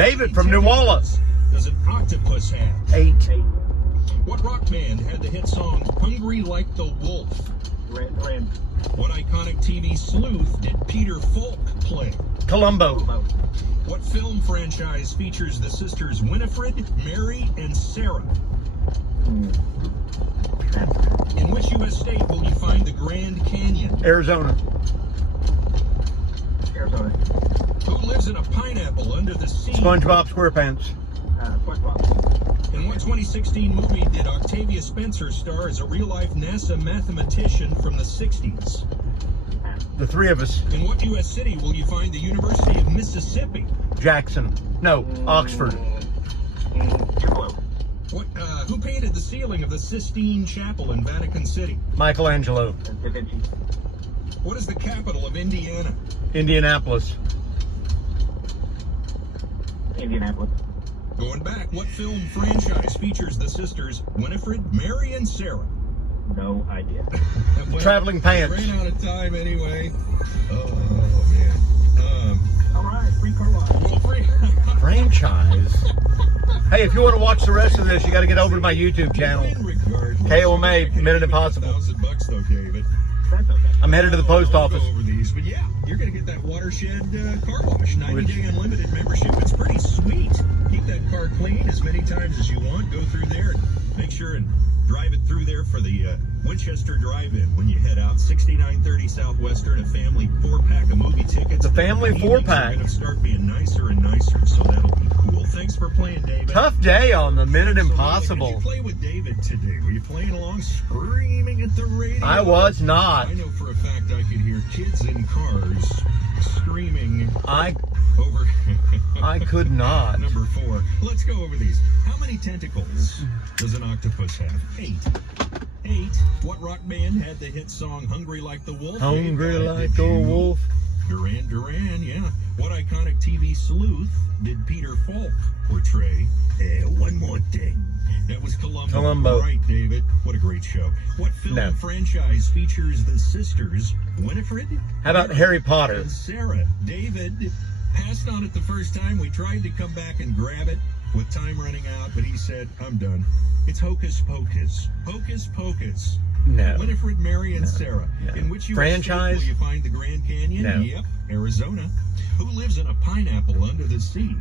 David from New Orleans. Does an octopus have? 8. What rock band had the hit song Hungry Like the Wolf? Ram. What iconic TV sleuth did Peter Falk play? Columbo. What film franchise features the sisters Winifred, Mary, and Sarah? In which U.S. state will you find the Grand Canyon? Arizona. Who lives in a pineapple under the sea? SpongeBob SquarePants. In what 2016 movie did Octavia Spencer star as a real-life NASA mathematician from the 60s? The three of us. In what U.S. city will you find the University of Mississippi? Jackson. No, Oxford. Who painted the ceiling of the Sistine Chapel in Vatican City? Michelangelo. Da Vinci. What is the capital of Indiana? Indianapolis. Indianapolis. Going back, what film franchise features the sisters Winifred, Mary, and Sarah? No idea. Well, Traveling Pants. Ran out of time anyway. Oh man. All right, free car wash. Well, free. Franchise. Hey, if you want to watch the rest of this, you got to get over to my YouTube channel. KOMA, Minute Impossible. $1,000 though, David. That's okay. I'm headed to the post We'll office. go over these, but yeah, you're gonna get that watershed car wash, 90-day unlimited membership. It's pretty sweet. Keep that car clean as many times as you want. Go through there and make sure and drive it through there for the Winchester Drive-In when you head out. 6930 Southwestern, a family 4-pack of movie tickets. The family Evenings are 4-pack. gonna start being nicer and nicer, so that'll be cool. Thanks for playing, David. Tough day on the Minute So, Impossible. did you play with David today? Were you playing along, screaming at the radio? I was not. I know for a fact I could hear kids in cars screaming I over. could not. Number 4. Let's go over these. How many tentacles does an octopus have? 8. 8. What rock band had the hit song Hungry Like the Wolf? Hungry Made by like a wolf. Duran, yeah. What iconic TV sleuth did Peter Falk portray? One more thing. That was Columbo. Right, David. What a great show. What film franchise features the sisters Winifred? How about Harry Potter? And Sarah. David passed on it the first time. We tried to come back and grab it with time running out, but he said, I'm done. It's Hocus Pocus. Hocus Pocus. No. Winifred, Mary, and Sarah. No. In which Franchise? will you find the Grand Canyon? No. Yep, Arizona. Who lives in a pineapple under the sea?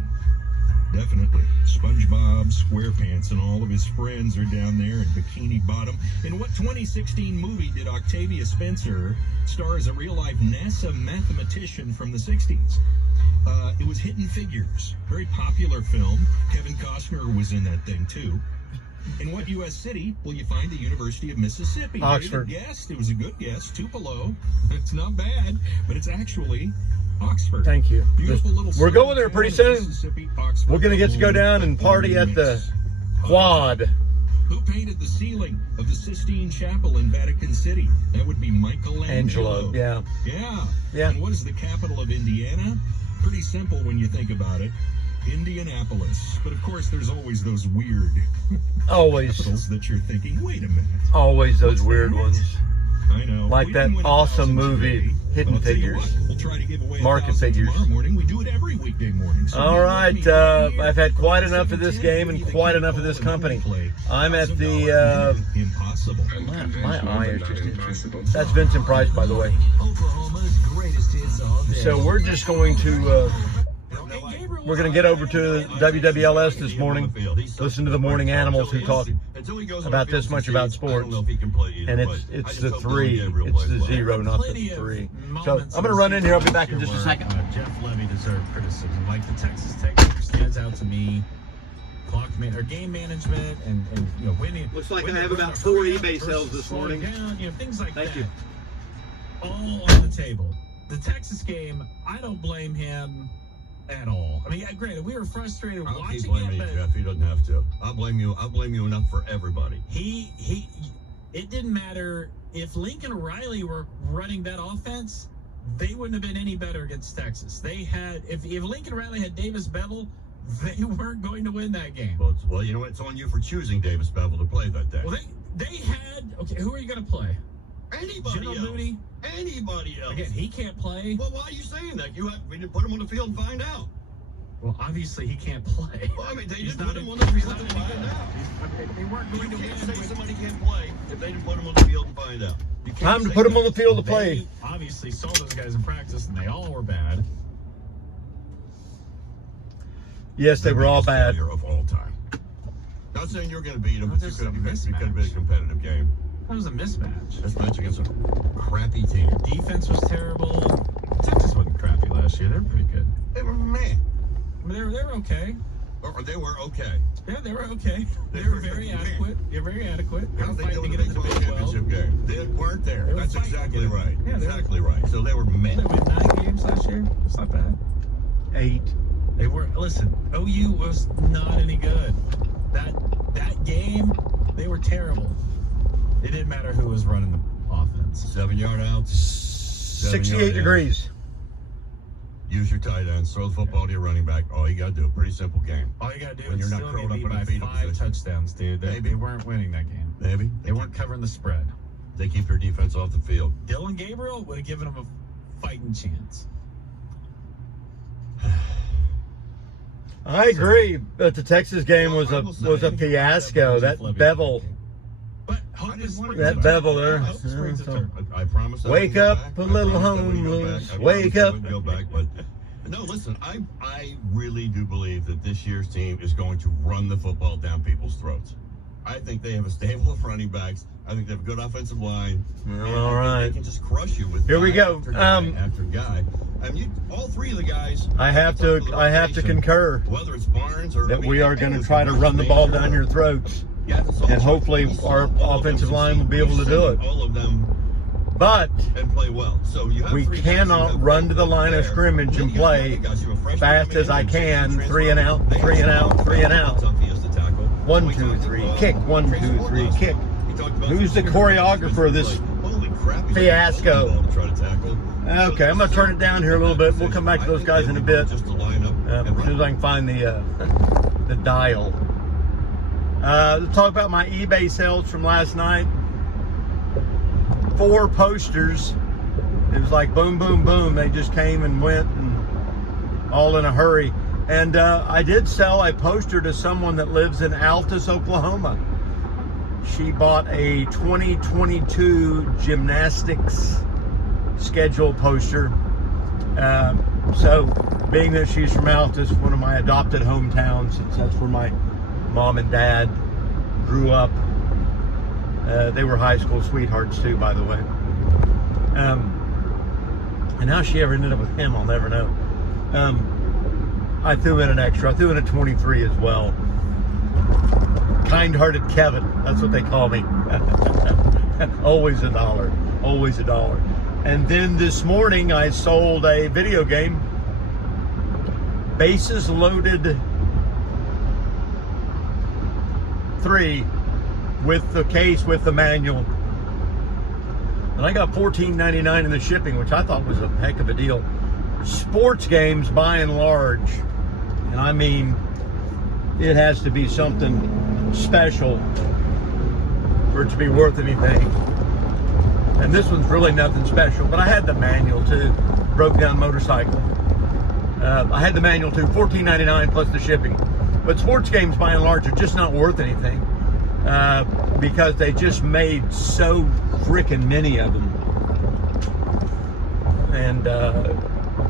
Definitely. SpongeBob SquarePants and all of his friends are down there in Bikini Bottom. In what 2016 movie did Octavia Spencer star as a real-life NASA mathematician from the 60s? It was Hidden Figures. Very popular film. Kevin Costner was in that thing, too. In what U.S. city will you find the University of Mississippi? Oxford. David guessed. It was a good guess. Tupelo. It's not bad, but it's actually Oxford. Thank you. Beautiful little We're going there pretty soon. Mississippi, Oxford. We're going to get to go down and party at the quad. Who painted the ceiling of the Sistine Chapel in Vatican City? That would be Michelangelo. Yeah. Yeah. And what is the capital of Indiana? Pretty simple when you think about it. Indianapolis. But of course, there's always those weird Always. capitals that you're thinking, wait a minute. Always those weird ones. I know. Like We that didn't win awesome 1,000 movie, today, Hidden but I'll tell you Figures. what, we'll try to give away Market 1,000 figures. tomorrow morning. We do it every weekday morning. So All you right, let me right here. I've had quite enough of this game and quite enough of this company. I'm at the, Impossible. my eye is just itching. That's Vincent Price, by the way. Oklahoma's greatest hits all day. So we're just going to, we're going to get over to WWLS this morning, listen to the Morning Animals who talk about this much about sports, and it's the 3, it's the 0, not the 3. So I'm going to run in here, I'll be back in just a second. Jeff Levy deserved criticism. Like the Texas Tech kicker stands out to me. Or game management and winning. Looks like I winning have about versus 4 eBay versus sales this slowing morning. down, things like Thank that. you. All on the table. The Texas game, I don't blame him at all. I mean, granted, we were frustrated I'll keep watching blaming it, you, but Jeff. He doesn't have to. I'll blame you enough for everybody. it didn't matter if Lincoln Riley were running that offense. They wouldn't have been any better against Texas. They had, if Lincoln Riley had Davis Bevel, they weren't going to win that game. Well, you know what? It's on you for choosing Davis Bevel to play that day. Well, they had, okay, who are you going to play? Anybody General else. Mooney? Anybody else. Again, he can't play. Well, why are you saying that? We didn't put him on the field and find out. Well, obviously he can't play. Well, I mean, they He's didn't not put him in- on the he's field not to in find good. out. They weren't You going to win. can't say with- somebody can't play if they didn't put him on the field and find out. You can't Time to say put them that. on the field to They play. obviously saw those guys in practice, and they all were bad. Yes, they were all Biggest bad. failure of all time. Not saying you're going to beat them, Well, but you there's could have a been a mismatch. competitive game. That was a mismatch. This match against a crappy team. Defense was terrible. Texas wasn't crappy last year. They were pretty good. They were man. I mean, they were okay. Or they were okay. Yeah, they were okay. They were very adequate. They're very adequate. They How were did they do fighting in to the get into Big the 12 Big 12. championship game? They weren't there. They were That's fighting. exactly right. Yeah, they were- Exactly right. So they were They men. won 9 games last year. It's not bad. 8. They were. Listen, OU was not any good. That game, they were terrible. It didn't matter who was running the offense. 7-yard outs. 68 degrees. Use your tight ends. Throw the football to your running back. All you got to do. Pretty simple game. All you gotta do When is you're not still curled get up beat in a by fetal 5 position. touchdowns, dude. Maybe. They weren't winning that game. Maybe. They weren't covering the spread. They keep their defense off the field. Dylan Gabriel would have given them a fighting chance. I agree, but the Texas game was a fiasco. That Bevel, But hope I this didn't want brings that a Bevel turn. there. I hope this brings a So- turn. I promise. I Wake wouldn't go up, back. a I little promised I wouldn't go homeless. back. I Wake promised I up. wouldn't go back, but no. Listen, I really do believe that this year's team is going to run the football down people's throats. I think they have a stable of running backs. I think they have a good offensive line. Well, And all I think right. They can just crush you with Here we guy go. after guy after guy. I mean, all three of the guys. I have to concur Whether it's Barnes or that we are going to try to run the ball down your throats, and hopefully our offensive line will be able to do it. All of them But and play well. So you have we three guys who cannot have run to the both line of there. scrimmage Then and you have play other guys who are freshmen fast coming as in I and can, transfer 3 and out, They 3 and have out, 3 and out. tough he is to tackle. 1, 2, 3, kick. 1, 2, 3, kick. Who's the choreographer of this Holy crap, he's fiasco? like a to try to tackle. Okay, I'm gonna turn it down here a little bit. We'll come back to those guys in a bit. Just to line up As and soon as I can find the dial. Let's talk about my eBay sales from last night. 4 posters. It was like boom, boom, boom. They just came and went, and all in a hurry. And I did sell a poster to someone that lives in Altus, Oklahoma. She bought a 2022 gymnastics schedule poster. So, being that she's from Altus, one of my adopted hometowns, since that's where my mom and dad grew up. They were high school sweethearts too, by the way. And how she ever ended up with him, I'll never know. I threw in an extra. I threw in a 23 as well. Kind-hearted Kevin, that's what they call me. Always a dollar, always a dollar. And then this morning I sold a video game, Bases Loaded 3, with the case, with the manual. And I got $14.99 in the shipping, which I thought was a heck of a deal. Sports games, by and large, and I mean, it has to be something special for it to be worth anything. And this one's really nothing special, but I had the manual too. Broke down motorcycle. I had the manual too, $14.99 plus the shipping. But sports games, by and large, are just not worth anything because they just made so freaking many of them. And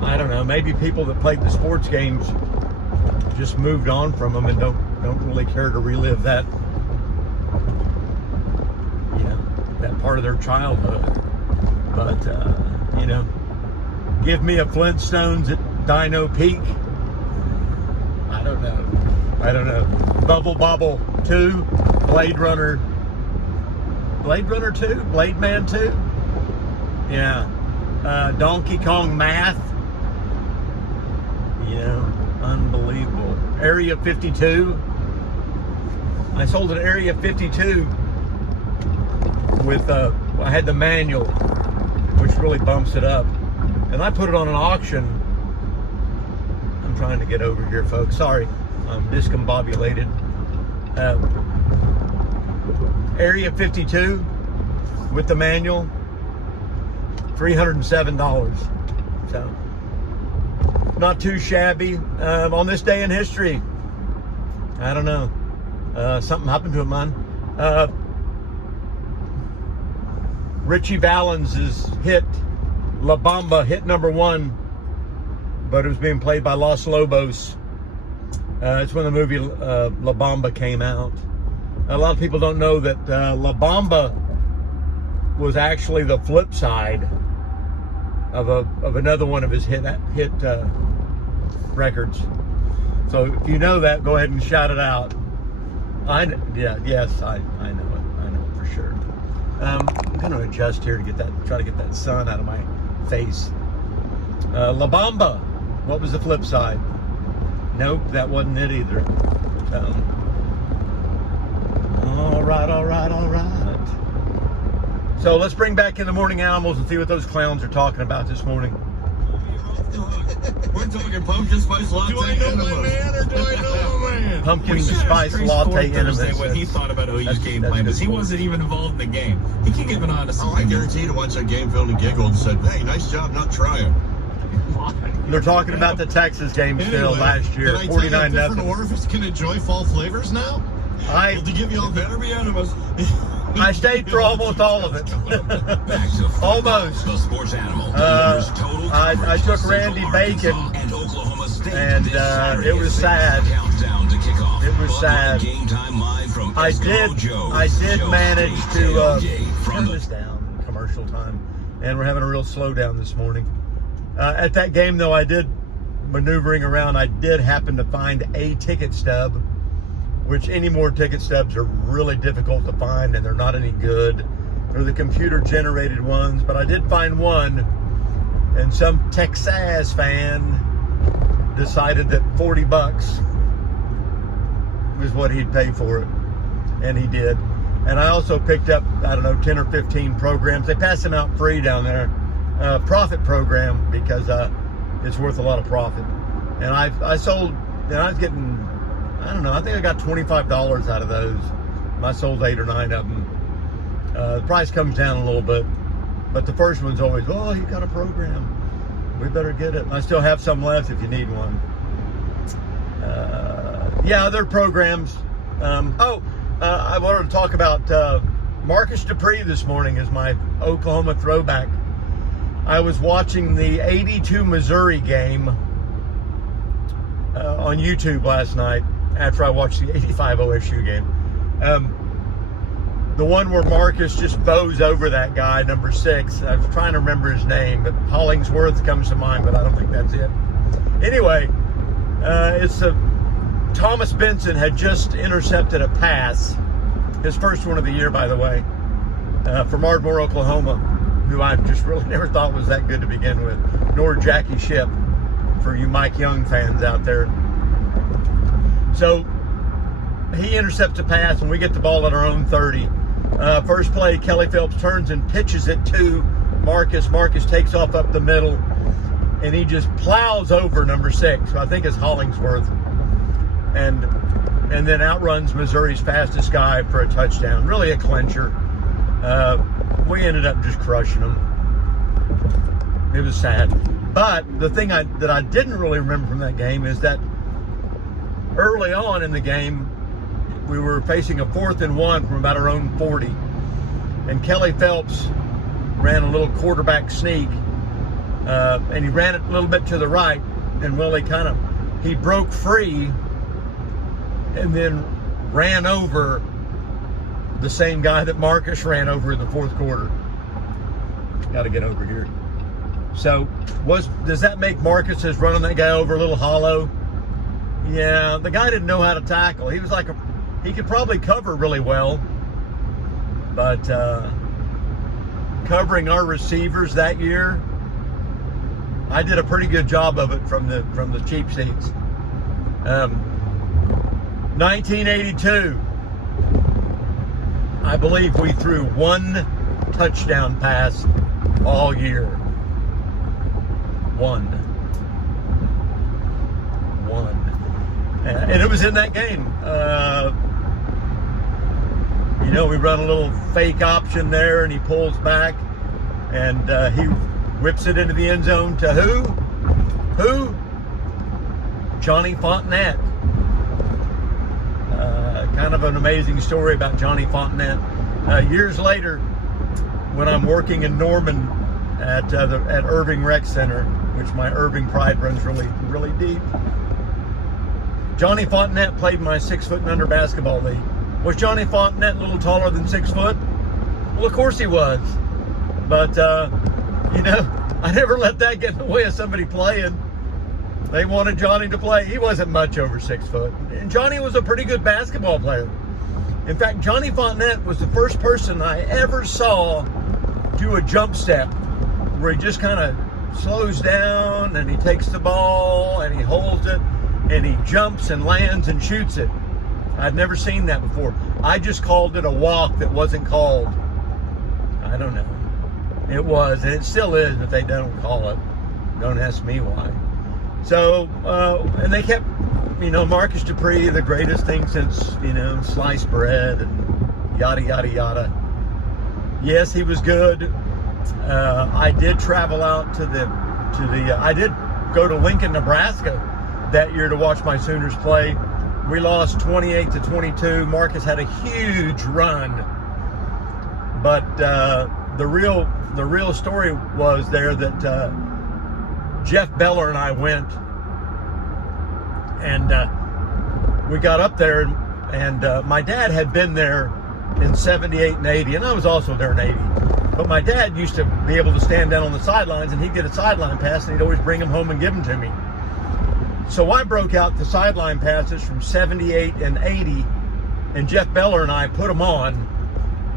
I don't know, maybe people that played the sports games just moved on from them and don't really care to relive that, you know, that part of their childhood. But you know, give me a Flintstones at Dino Peak. I don't know. Bubble Bobble 2, Blade Runner 2, Blade Man 2. Yeah. Donkey Kong Math. You know, unbelievable. Area 52. I sold an Area 52 with I had the manual, which really bumps it up, and I put it on an auction. I'm trying to get over here, folks. Sorry, I'm discombobulated. Area 52 with the manual, $307. So not too shabby. On this day in history, I don't know. Something happened to him, man. Richie Valens' hit, La Bamba, hit number 1, but it was being played by Los Lobos. It's when the movie La Bamba came out. A lot of people don't know that La Bamba was actually the flip side of another one of his hit records. So if you know that, go ahead and shout it out. I know it. I know it for sure. I'm going to adjust here to try to get that sun out of my face. La Bamba. What was the flip side? Nope, that wasn't it either. All right. So let's bring back in the morning animals and see what those clowns are talking about this morning. We're talking pumpkin spice latte. Do I know my man or do I know my man? Pumpkin spice latte Thursday, what he enemas. thought about OU's game plan is he wasn't even involved in the game. He can give an honest Oh, I opinion. guarantee you to watch that game film and giggled and said, hey, nice job not trying. They're talking about the Texas game still last year, 49-0. Orifice can enjoy fall flavors now? I To give you all Better be animals. stayed for almost all of it. Back to Almost. The sports animal I took Randy Bacon, and Oklahoma State and this Saturday it was as they sad. countdown to kickoff. It was Bud sad. Light Game Time live from I Eskimo Joe's. did manage to Tailgate from turn the this down, commercial time, and we're having a real slowdown this morning. At that game, though, I did maneuvering around. I did happen to find a ticket stub, which any more ticket stubs are really difficult to find, and they're not any good. They're the computer-generated ones, but I did find one, and some Texas fan decided that $40 was what he'd pay for it, and he did. And I also picked up, 10 or 15 programs. They pass them out free down there. Profit program, because it's worth a lot of profit. And I sold, and I was getting, I think I got $25 out of those. I sold 8 or 9 of them. The price comes down a little bit, but the first one's always, oh, you got a program, we better get it. I still have some left if you need one. Other programs. I wanted to talk about Marcus Dupree this morning as my Oklahoma throwback. I was watching the 82 Missouri game on YouTube last night after I watched the 85 OSU game. The one where Marcus just bows over that guy, number 6. I was trying to remember his name, but Hollingsworth comes to mind, but I don't think that's it. Anyway, Thomas Benson had just intercepted a pass, his first one of the year, by the way, from Ardmore, Oklahoma, who I just really never thought was that good to begin with, nor Jackie Shipp, for you Mike Young fans out there. So he intercepts a pass, and we get the ball at our own 30. First play, Kelly Phelps turns and pitches it to Marcus. Marcus takes off up the middle, and he just plows over number 6, who I think is Hollingsworth, and then outruns Missouri's fastest guy for a touchdown. Really a clincher. We ended up just crushing them. It was sad. But the thing that I didn't really remember from that game is that early on in the game, we were facing a 4th and 1 from about our own 40. And Kelly Phelps ran a little quarterback sneak. And he ran it a little bit to the right. And he broke free and then ran over the same guy that Marcus ran over in the 4th quarter. Got to get over here. So, does that make Marcus's running that guy over a little hollow? Yeah, the guy didn't know how to tackle. He was he could probably cover really well, but covering our receivers that year, I did a pretty good job of it from the cheap seats. 1982. I believe we threw 1 touchdown pass all year. 1. And it was in that game. We run a little fake option there, and he pulls back, and he whips it into the end zone to who? Johnny Fontenette. Kind of an amazing story about Johnny Fontenette. Years later, when I'm working in Norman at Irving Rec Center, which my Irving pride runs really deep, Johnny Fontenette played my 6 foot and under basketball league. Was Johnny Fontenette a little taller than 6 foot? Well, of course he was. But, I never let that get in the way of somebody playing. They wanted Johnny to play. He wasn't much over 6 foot. And Johnny was a pretty good basketball player. In fact, Johnny Fontenette was the first person I ever saw do a jump step where he just kind of slows down and he takes the ball and he holds it and he jumps and lands and shoots it. I'd never seen that before. I just called it a walk that wasn't called. I don't know. It was, and it still is, but they don't call it. Don't ask me why. So, and they kept, Marcus Dupree, the greatest thing since, sliced bread and yada, yada, yada. Yes, he was good. I did travel out I did go to Lincoln, Nebraska that year to watch my Sooners play. We lost 28-22. Marcus had a huge run. But the real story was there that Jeff Beller and I went, and we got up there, and my dad had been there in 78 and 80, and I was also there in 80. But my dad used to be able to stand down on the sidelines, and he'd get a sideline pass, and he'd always bring them home and give them to me. So I broke out the sideline passes from 78 and 80, and Jeff Beller and I put them on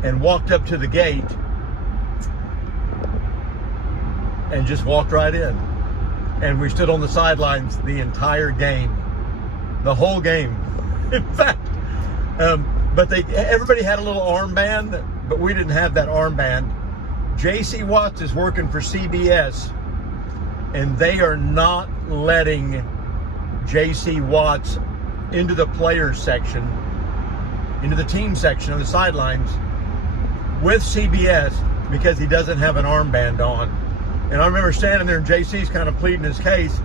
and walked up to the gate and just walked right in. And we stood on the sidelines the entire game, the whole game. In fact, but everybody had a little armband, but we didn't have that armband. J.C. Watts is working for CBS, and they are not letting J.C. Watts into the players section, into the team section of the sidelines with CBS because he doesn't have an armband on. And I remember standing there and JC's kind of pleading his case,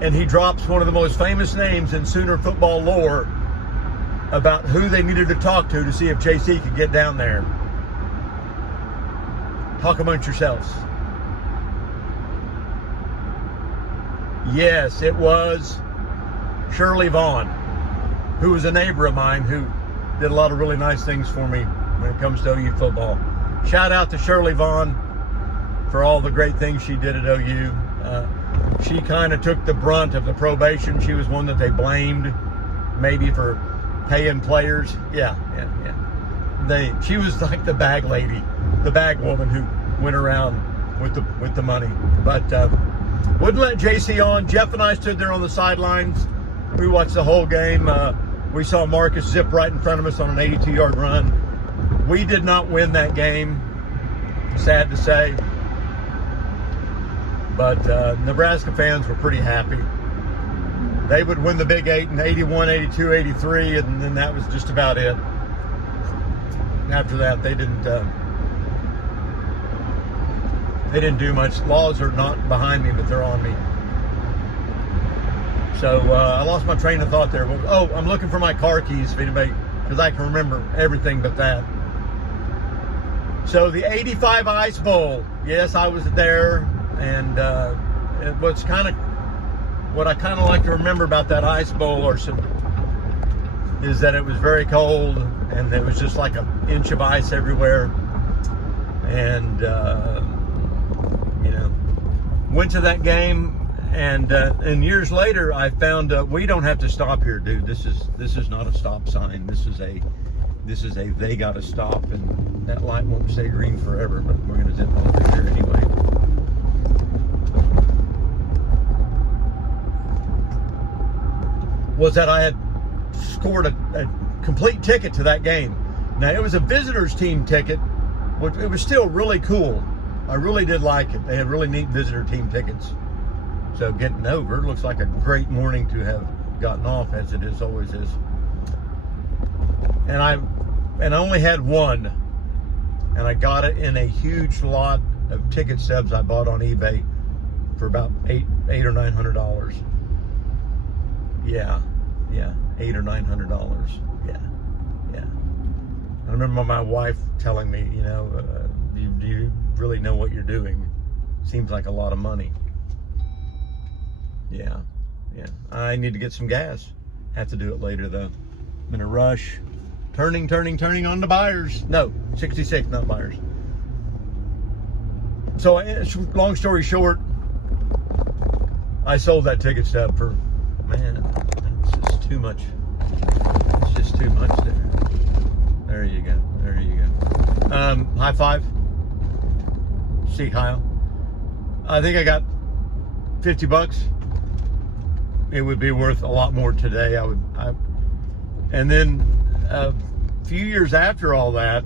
and he drops one of the most famous names in Sooner football lore about who they needed to talk to see if JC could get down there. Talk amongst yourselves. Yes, it was Shirley Vaughn, who was a neighbor of mine who did a lot of really nice things for me when it comes to OU football. Shout out to Shirley Vaughn for all the great things she did at OU. She kind of took the brunt of the probation. She was one that they blamed maybe for paying players. Yeah. She was like the bag lady, the bag woman who went around with the money. But wouldn't let JC on. Jeff and I stood there on the sidelines. We watched the whole game. We saw Marcus zip right in front of us on an 82-yard run. We did not win that game, sad to say. But Nebraska fans were pretty happy. They would win the Big 8 in 81, 82, 83, and then that was just about it. After that, they didn't do much. Laws are not behind me, but they're on me. So I lost my train of thought there. Oh, I'm looking for my car keys, if anybody, because I can remember everything but that. So the 85 Ice Bowl, yes, I was there. And what I kind of like to remember about that Ice Bowl is that it was very cold, and it was just like an inch of ice everywhere. And went to that game, and years later I found we don't have to stop here, dude. This is not a stop sign. This is a they got to stop, and that light won't stay green forever. But we're gonna zip over here anyway. Was that I had scored a complete ticket to that game. Now, it was a visitors team ticket, but it was still really cool. I really did like it. They had really neat visitor team tickets. So getting over, looks like a great morning to have gotten off, as it always is. And I only had one, and I got it in a huge lot of ticket stubs I bought on eBay for about $800 or $900. Yeah, $800 or $900. Yeah. I remember my wife telling me, do you really know what you're doing? Seems like a lot of money. Yeah. I need to get some gas. Have to do it later though. I'm in a rush. Turning on the buyers. No, 66, not buyers. So, long story short, I sold that ticket stub for, man, that's just too much. It's just too much there. There you go. High five. See Kyle. I think I got $50. It would be worth a lot more today. And then a few years after all that,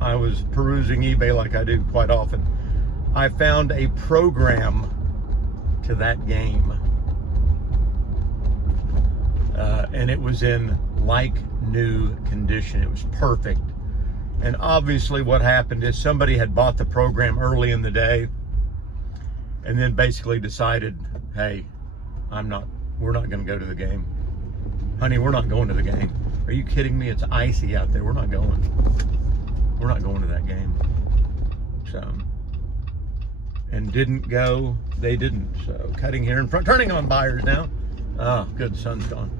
I was perusing eBay like I do quite often. I found a program to that game. And it was in like new condition. It was perfect. And obviously what happened is somebody had bought the program early in the day and then basically decided, hey, we're not going to go to the game. Honey, we're not going to the game. Are you kidding me? It's icy out there. We're not going to that game. So, and didn't go. They didn't. So cutting here in front, turning on buyers now. Oh, good, sun's gone.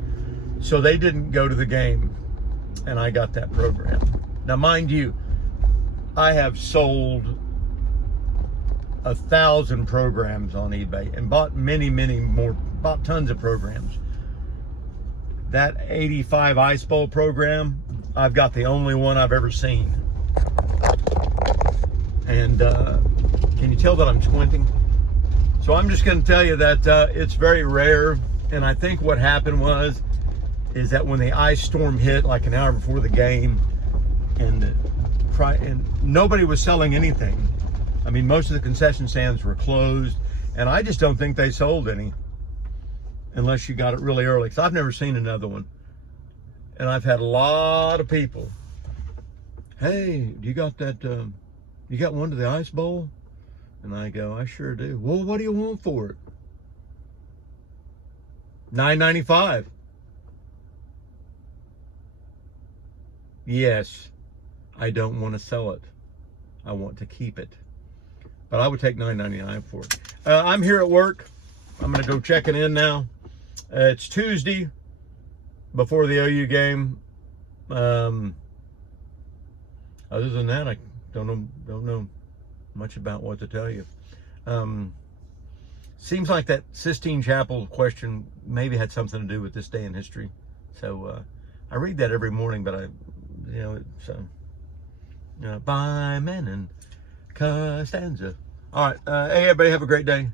So they didn't go to the game, and I got that program. Now, mind you, I have sold 1,000 programs on eBay and bought many more, bought tons of programs. That 85 Ice Bowl program, I've got the only one I've ever seen. And can you tell that I'm squinting? So I'm just going to tell you that it's very rare. And I think what happened is that when the ice storm hit like an hour before the game, and nobody was selling anything. I mean, most of the concession stands were closed, and I just don't think they sold any unless you got it really early. Because I've never seen another one. And I've had a lot of people, hey, you got that, you got one to the Ice Bowl? And I go, I sure do. Well, what do you want for it? $9.95. Yes, I don't want to sell it. I want to keep it. But I would take $9.99 for it. I'm here at work. I'm going to go check it in now. It's Tuesday before the OU game. Other than that, I don't know much about what to tell you. Seems like that Sistine Chapel question maybe had something to do with this day in history. So I read that every morning, but by men and Costanza. All right, hey everybody, have a great day.